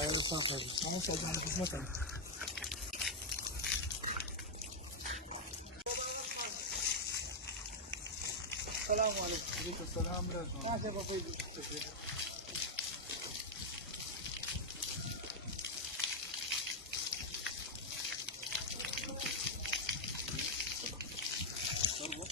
السلام عليكم. وعليكم السلام ورحمة الله. ما شاء الله.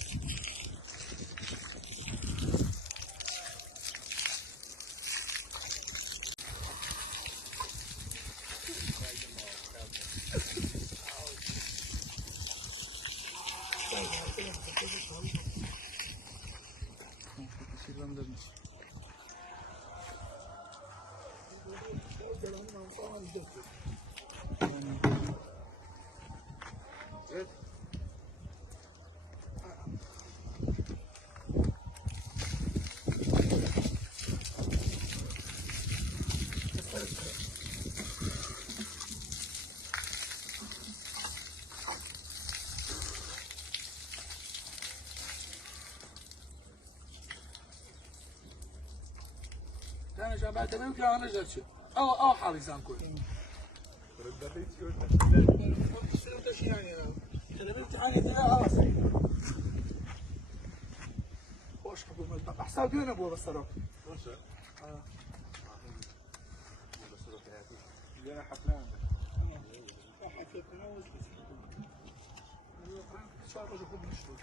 أنا جمعت منك أنا جالس أو حارسان كل. استلمت شيء يعني استلمت حاجة تلا خلاص. خوش حكومة أحسن دينا أبوه بالصراحة. خوش. بالصراحة هاتي. جانا حفلان. حفلة تناول بس. إن شاء الله جبنا نشوف.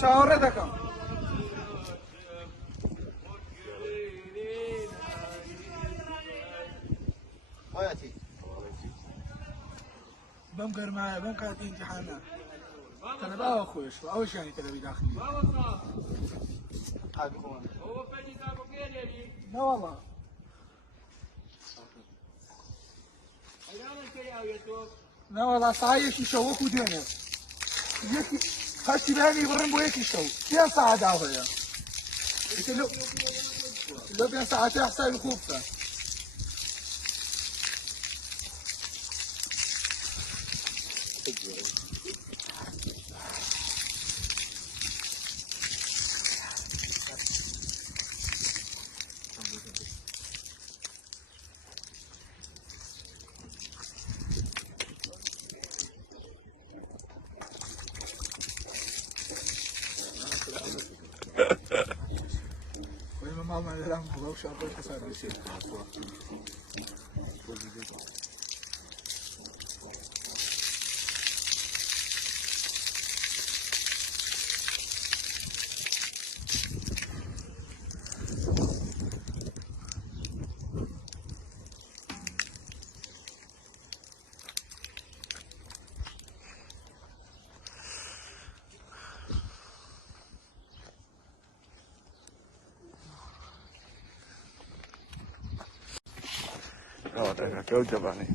شاوردكم هاتي بمقر معي بمقر امتحانات انا بقى اخويش اول شيء يعني تلبي داخلي هذا هو لا والله لا والله صايش يشوك ودينه هاتي بهاني يبرم بويك يشو كم ساعة داوية لو بين ساعتين حساب الخوفة ما ما الان هو شو ابغى كسر بيصير آره گوجه بانی